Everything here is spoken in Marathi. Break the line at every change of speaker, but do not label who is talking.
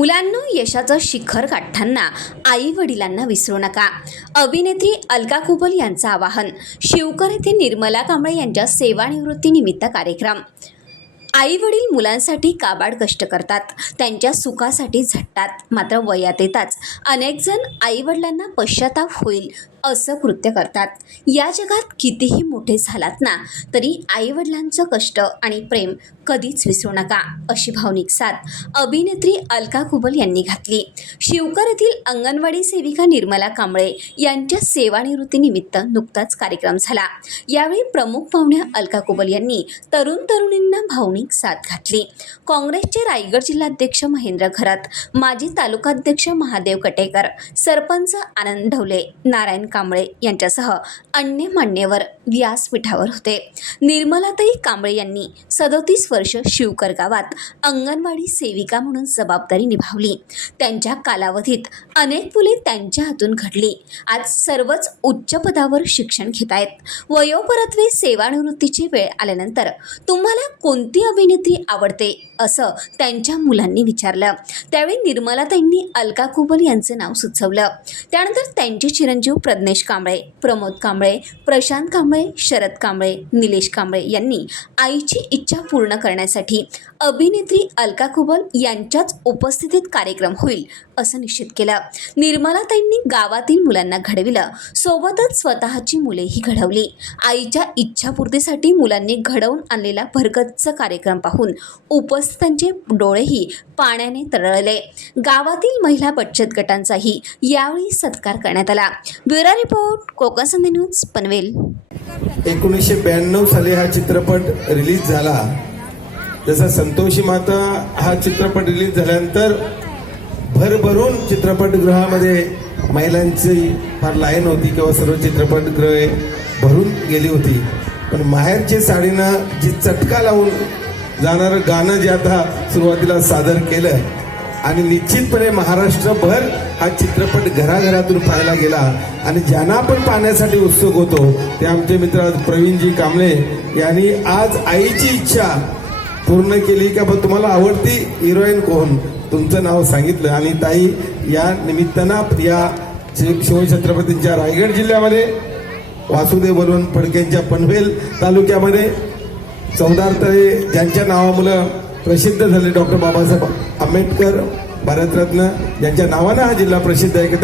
मुलांनो यशाचं शिखर गाठताना आई वडिलांना विसरू नका. अभिनेत्री अलका कुबल यांचं आवाहन. शिवकर येथे निर्मला कांबळे यांच्या सेवानिवृत्तीनिमित्त कार्यक्रम. आई वडील मुलांसाठी काबाड कष्ट करतात. त्यांच्या सुखासाठी झटतात. मात्र वयात येताच अनेकजण आईवडिलांना आई वडिलांना पश्चाताप होईल. असं कृत्य करतात. या जगात कितीही मोठे झालात ना तरी आईवडिलांचं कष्ट आणि प्रेम कधीच विसरू नका अशी भावनिक साथ अभिनेत्री अलका कुबल यांनी घातली. शिवकर येथील अंगणवाडी सेविका निर्मला कांबळे यांच्या सेवानिवृत्तीनिमित्त नुकताच कार्यक्रम झाला. यावेळी प्रमुख पाहुण्या अलका कुबल यांनी तरुण तरुणींना भावनिक साथ घातली. काँग्रेसचे रायगड जिल्हाध्यक्ष महेंद्र घरात माजी तालुकाध्यक्ष महादेव कटेकर सरपंच आनंद ढवले नारायण कांबळे यांच्यासह अन्य मान्यवर व्यासपीठावर होते. निर्मलाताई कांबळे यांनी सदोतीस वर्ष शिवकर गावात अंगणवाडी सेविका म्हणून जबाबदारी निभावली. त्यांच्या कालावधीत अनेक मुले त्यांच्या हातून घडली. आज सर्वच उच्च पदावर शिक्षण घेत आहेत. वयोपरत्वे सेवानिवृत्तीची वेळ आल्यानंतर तुम्हाला कोणती अभिनेत्री आवडते? असं त्यांच्या मुलांनी विचारलं. त्यावेळी निर्मलाताईंनी अलका कुबल यांचं नाव सुचवलं. त्यानंतर त्यांचे चिरंजीव प्रज्ञेश कांबळे प्रमोद कांबळे प्रशांत कांबळे शरद कांबळे निलेश कांबळे यांनी आईची इच्छा पूर्ण करण्यासाठी अभिनेत्री अलका कुबल यांच्याच उपस्थितीत कार्यक्रम होईल असं निश्चित केलं. निर्मलाताईंनी गावातील मुलांना घडविलं. सोबतच स्वतःची मुलेही घडवली. आईच्या इच्छापूर्तीसाठी मुलांनी घडवून आणलेला भरगच्च कार्यक्रम पाहून उपस्थितांचे डोळेही पाण्याने तरळले. गावातील महिला बचत गटांचाही यावेळी सत्कार करण्यात आला. ब्युरो रिपोर्ट कोकण संधी न्यूज पनवेल.
एकोणीसशे ब्याण्णव साली हा चित्रपट रिलीज झाला. जसा संतोषी माता हा चित्रपट रिलीज झाल्यानंतर भरभरून चित्रपटगृहामध्ये महिलांची फार लाईन होती किंवा सर्व चित्रपटगृहे भरून गेली होती. पण माहेरची साडीनं जी चटका लावून जाणारं गाणं जे आता सुरुवातीला सादर केलं आणि निश्चितपणे महाराष्ट्रभर हा चित्रपट घराघरातून पाहायला गेला. आणि ज्यांना पण पाहण्यासाठी उत्सुक होतो ते आमचे मित्र प्रवीणजी कांबळे यांनी आज आईची इच्छा पूर्ण केली का बा तुम्हाला आवडती हिरोईन कोण? तुमचं नाव सांगितलं. आणि ताई या निमित्तानं या शिवछत्रपतींच्या रायगड जिल्ह्यामध्ये वासुदेव बलवंत फडकेंच्या पनवेल तालुक्यामध्ये चौदार तळे ज्यांच्या नावामुळं प्रसिद्ध झाले डॉक्टर बाबासाहेब आंबेडकर भारतरत्न. यांच्या नावानं हा जिल्हा प्रसिद्ध आहे. की